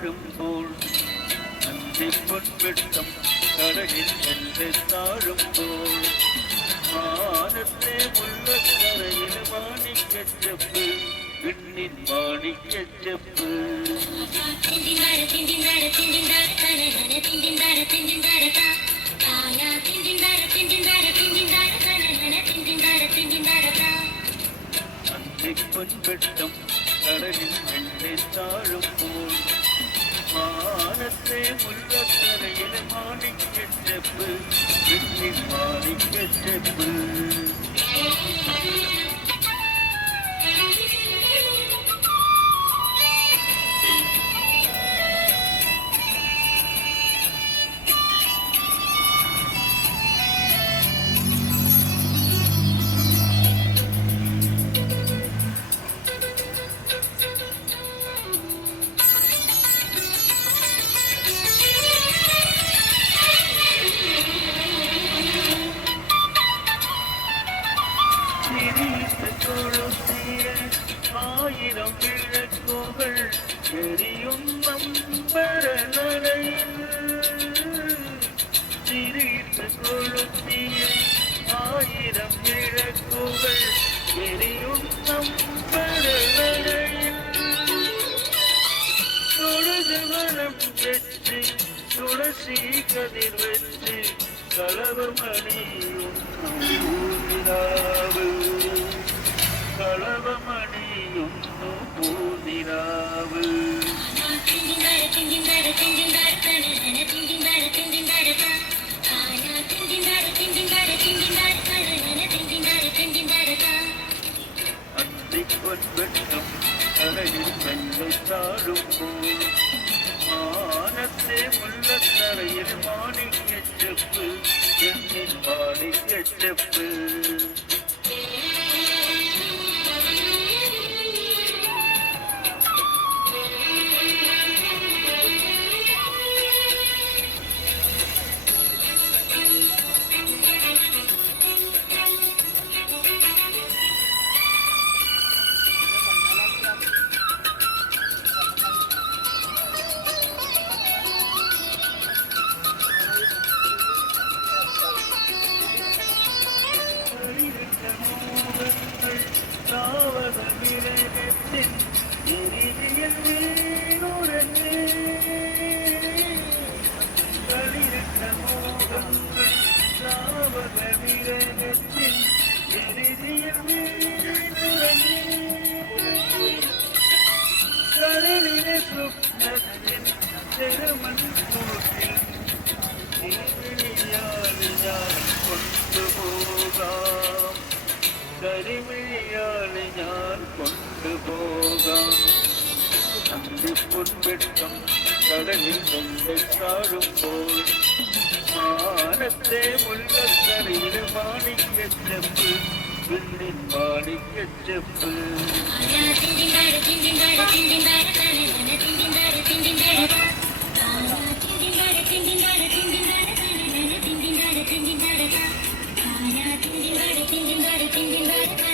தாழும்போல் நந்தி பொன்வெட்டம் கடலில் மெல்ல தாழும்போல் மானத்தே முள்ள கரையில் மாணிக்கச் செப்பு விண்ணின் மாணிக்கச் செப்பு பொன்வெட்டம் கடலில் வெள்ளை தாழும் போல் மானத்தே முள்ளக்கரையில் மாணிக்கச் செப்பு விண்ணின் மாணிக்கச் செப்பு ஆயிரம் விளக்குகள் எரியும் நம்பரலையில் சிரித்து கொளுத்திய ஆயிரம் விளக்குகள் எரியும் நம்பரலையில் தொழுது வனம் வெற்றி துளசி கதிர் வெற்றி களவமணியும் കളവമണിയും പൂനിരാവ് അന്തിപ്പൊൻവെട്ടം കടലിൽ മെല്ലെ താഴുമ്പോൾ മാനത്തെ മുള്ളക്കരയിൽ മാണിക്കച്ചെപ്പ് എന്നിൽ മാണിക്കച്ചെപ്പ് தாவதமிரகத்தின் எரிதியல் வீணுரங்கே களிரிட்ட மோகங்கள் தாவதமிரகத்தின் எரிதியல் வீணுரங்கே கடலிலே சுப்னத்தின் செருமன் கூட்டில் நீரியால் ഞാൻ കൊണ്ടുപോകാം കരിമിഴിയാളെ ഞാൻ കൊണ്ടുപോകാം അന്തിപ്പൊൻവെട്ടം കടലിൽ കൊണ്ട് താഴുമ്പോൾ മാനത്തെ മുല്ലക്കരയിൽ മാണിക്കച്ചെപ്പ് വിണ്ണിൻ മാണിക്കച്ചെപ്പ് Ding ding